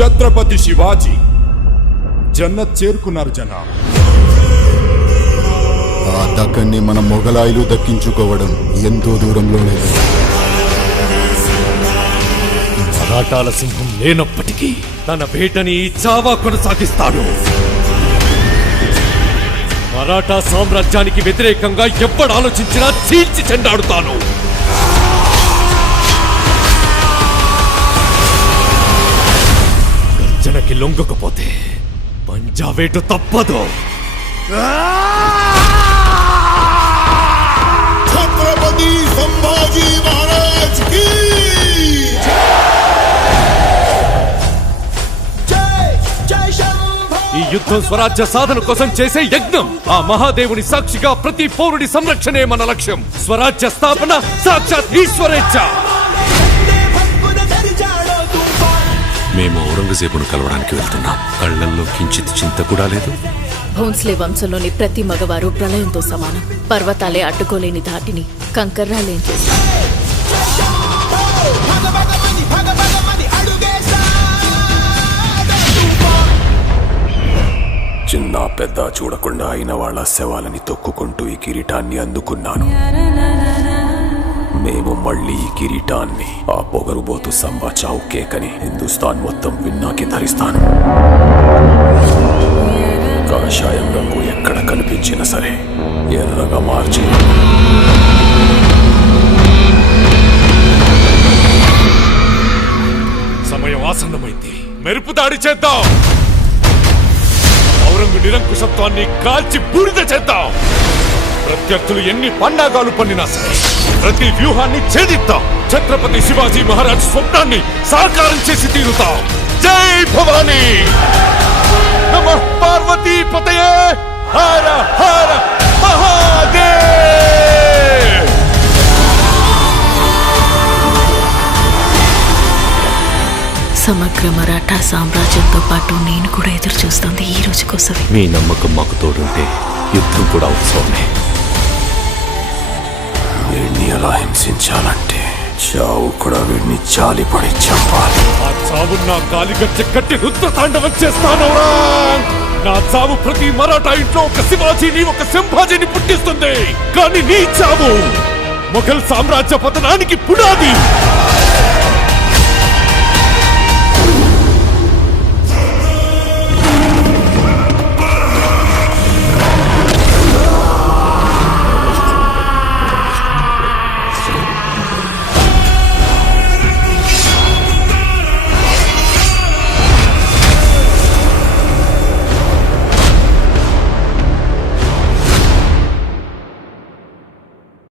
ఛత్రపతి శివాజీ జన్నత్ చేరుకున్నారు జనాబ్. ఆ దక్కన్ని మన మొఘలాయులు దక్కించుకోవడం ఎంతో దూరంలో లేదు. మరాఠాల సింహం లేనప్పటికీ తన వేటని చావా కొనసాగిస్తాడు. మరాఠా సామ్రాజ్యానికి వ్యతిరేకంగా ఎప్పుడు ఆలోచించినా చీల్చి చెండాడుతాను. గర్జనకి లొంగకపోతే పంజావేటు తప్పదు. ఛత్రపతి సంభాజీ మహారాజ్ కి ఈ యుద్ధం స్వరాజ్య సాధన కోసం చేసే యజ్ఞం. ఆ మహాదేవుని సాక్షిగా ప్రతి పౌరుడి సంరక్షణే మన లక్ష్యం. స్వరాజ్య స్థాపన సాక్షాత్ ఈశ్వరేచ్ఛ. మేము ఔరంగజేబును కలవడానికి వెళ్తున్నాం. కళ్లల్లో కించిత్ చింత కూడా లేదు. భోన్స్లే వంశంలోని ప్రతి మగవారు ప్రళయంతో సమానం. పర్వతాలే అడ్డుకోలేని ధాటిని కంకర్రాలేం చేస్తారు. చిన్న పెద్ద చూడకుండా అయిన వాళ్ళ శవాలని తొక్కుకుంటూ ఈ కిరీటాన్ని అందుకున్నాను. మేము మళ్ళీ ఈ కిరీటాన్ని ఆ పొగరుబోతు సంబా చావు కేకని హిందుస్థాన్ మొత్తం విన్నాకి ధరిస్తాను. కాషాయం రంగు ఎక్కడ కనిపించినా సరే ఎర్రగా మార్చి సమయం ఆసన్నమైంది. మెరుపు దాడి చేద్దాం. ఔరంగు నిరంకుశత్వాన్ని కాల్చి బూడిద చేద్దాం. ప్రత్యర్థులు ఎన్ని పన్నాగాలు పన్నినా సరే ప్రతి వ్యూహాన్ని ఛేదిద్దాం. ఛత్రపతి శివాజీ మహారాజ్ స్వప్నాన్ని సాకారం చేసి తీరుతాం. జై భవానీ. నమః పార్వతీ పతయే. హర హర మహాదేవ్. సమగ్ర మరాఠా సామ్రాజ్యంతో పాటు నేను కూడా ఎదురు చూస్తుంది ఈ రోజు కోసమే. మీ నమ్మకం మాకు తోడుంటే యుద్ధం కూడా ఉత్సవమే. వీడిని ఎలా హింసించాలంటే చావు కూడా వీడిని జాలిపడి చంపాలి. ఆ చావు నా కాలిగట్టె కట్టి రుద్రతాండవం చేస్తాను. నా చావు ప్రతి మరాఠా ఇంట్లో ఒక శివాజీని ఒక సంభాజీని పుట్టిస్తుంది. కానీ నీ చావు మొఘల్ సామ్రాజ్య పతనానికి పునాది.